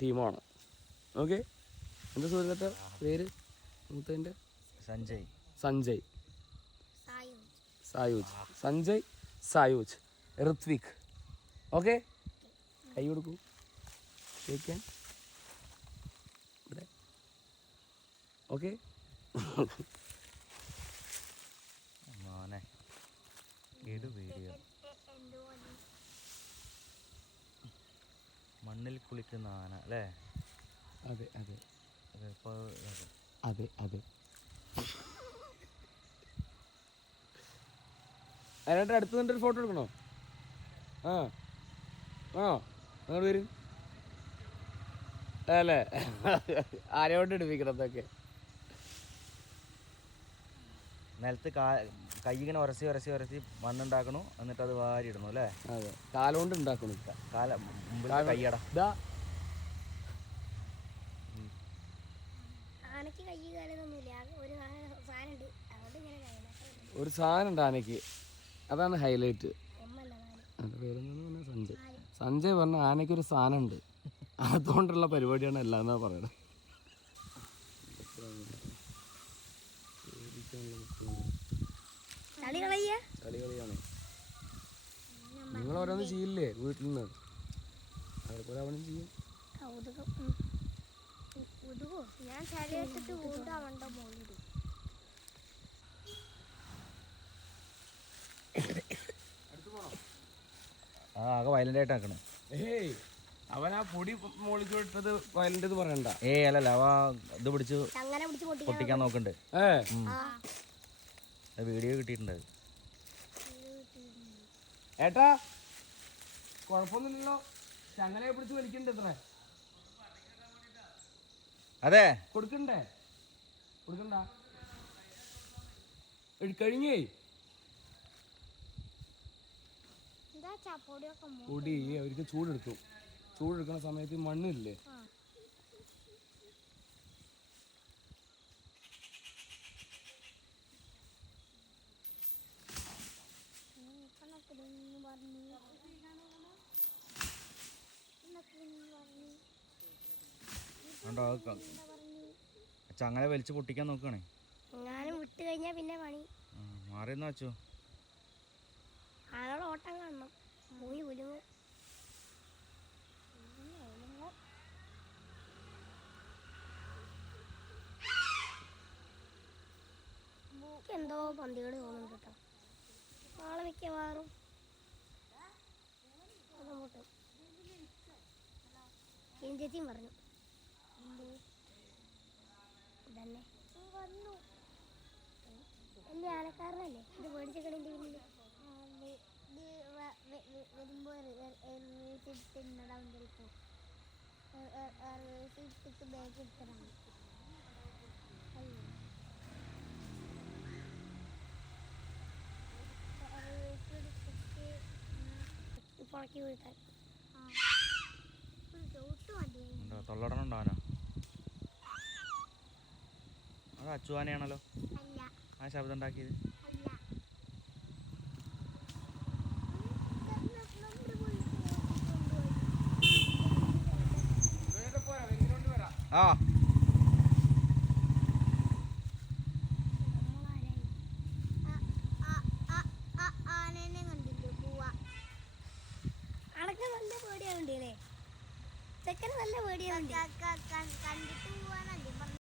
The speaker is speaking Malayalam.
ടീമാണ്. ഓക്കെ, എന്താ സുഹൃത്തെ പേര്? മൂത്തതിൻ്റെ സഞ്ജയ് സഞ്ജയ് സായൂജ് സഞ്ജയ് സായൂജ് ഋത്വിക്. ഓക്കെ, കൈ കൊടുക്കൂ. കേൾക്കാൻ ഇവിടെ. ഓക്കെ, മോനെ വീഡിയോ മണ്ണിൽ കുളിക്കുന്ന ആന അല്ലേ? അതെ അതെ അതെ അതെ. അതിനായിട്ട് അടുത്ത് നിന്നൊരു ഫോട്ടോ എടുക്കണോ? ആ ആണോ? അങ്ങോട്ട് വരും അല്ലേ? ആരെയോട്ട് എടുപ്പിക്കണതൊക്കെ. നിലത്ത് കൈ ഇങ്ങനെ ഉരസി മണ്ണുണ്ടാക്കണു, എന്നിട്ട് അത് വാരി ഇടണു അല്ലേ? അതെ, കാലുകൊണ്ട് ഉണ്ടാക്കണു. കൈയടാ ഒരു സാധനം ഉണ്ട് ആനയ്ക്ക്, അതാണ് ഹൈലൈറ്റ്. എൻ്റെ പേരെന്താന്ന് പറഞ്ഞാൽ സഞ്ജയ്. സഞ്ജയ് പറഞ്ഞ ആനയ്ക്കൊരു സാധനം ഉണ്ട്, അതുകൊണ്ടുള്ള പരിപാടിയാണ് എല്ലാം എന്നാ പറയണത്. കളിയാണ്. നിങ്ങൾ ഓരോന്ന് ചെയ്യില്ലേ വീട്ടിൽ നിന്ന്? അതേപോലെ അവനും ചെയ്യും. ഞാൻ ചളിയിട്ടിട്ട് വീണ്ടും അവൻ്റെ മോളിടും. ആകെ വയലന്റ് ആയിട്ട് ആക്കണേ. ഏയ്, അവൻ ആ പൊടി മോളിച്ചോട്ടത് വയലന്റ് പറയണ്ട. അല്ലല്ല, അവ ഇത് പിടിച്ച് പൊട്ടിക്കാൻ നോക്കണ്ട്. വീഡിയോ കിട്ടിയിട്ടുണ്ട്. ഏട്ടാ കുഴപ്പമൊന്നുമില്ലല്ലോ, ചങ്ങലയെ പിടിച്ച് വലിക്കണ്ടേ? എത്ര അതെ കൊടുക്കണ്ട കഴിഞ്ഞേ. പൊടി അവർക്ക് ചൂടെടുക്കുന്ന സമയത്ത് മണ്ണില്ലേ, ചങ്ങല വലിച്ച് പൊട്ടിക്കാൻ നോക്കണേ. വിട്ട് കഴിഞ്ഞാ പിന്നെ പണി മാറിയെന്ന് വെച്ചോ. ആളോട് ഓട്ടം കാണണം. എന്തോ പന്തികേട് തോന്നുന്നുണ്ട് കേട്ടോ. നാളെ മിക്കവാറും ചേച്ചിയും പറഞ്ഞു തന്നെ വലിയ ആനക്കാരനല്ലേ ഇത് മേടിച്ചേക്കണിൻ്റെ പിന്നിൽ വരുമ്പോൾ ബാഗ് എടുത്തതാണ്. പുറക്കി വീഴ്ത്താൻ തൊള്ളടനുണ്ടാനോ? അത് അച്ചുവാനയാണല്ലോ ആ ശബ്ദം ഉണ്ടാക്കിയത്. ആ അടക്ക നല്ല പേടിയാവുണ്ടല്ലേ? ചെക്കന് നല്ല പേടിയാവുണ്ട്.